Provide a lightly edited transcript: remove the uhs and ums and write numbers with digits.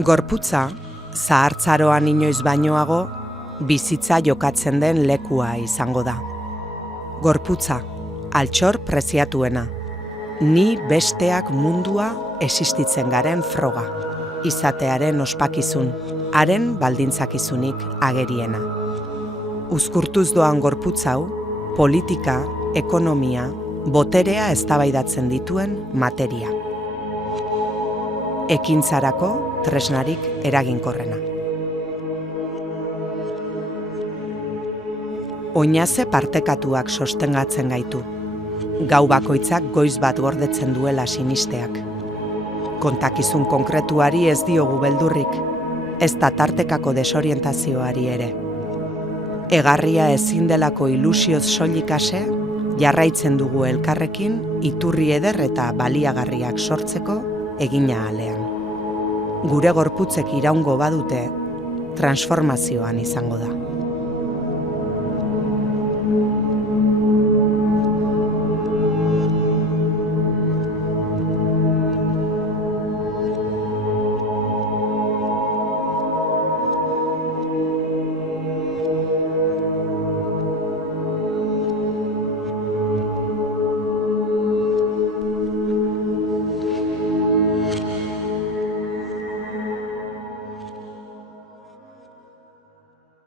Gorputza, zahartzaroan inoiz bainoago, bizitza jokatzen den lekua izango da. Gorputza, altxor preziatuena, ni besteak mundua existitzen garen froga, izatearen ospakizun, haren baldintzakizunik ageriena. Uzkurtuz doan gorputz hau, politika, ekonomia, boterea eztabaidatzen dituen materia. Ekintzarako tresnarik eraginkorrena. Oinaze partekatuak sostengatzen gaitu. Gau bakoitzak goiz bat gordetzen duela sinisteak. Kontakizun konkretuari ez diogu beldurrik, ez da tartekako desorientazioari ere. Egarria ezin delako ilusioz soilik ase, jarraitzen dugu elkarrekin iturri eder eta baliagarriak sortzeko egina alean. Gure gorputzek iraungo badute, transformazioan izango da.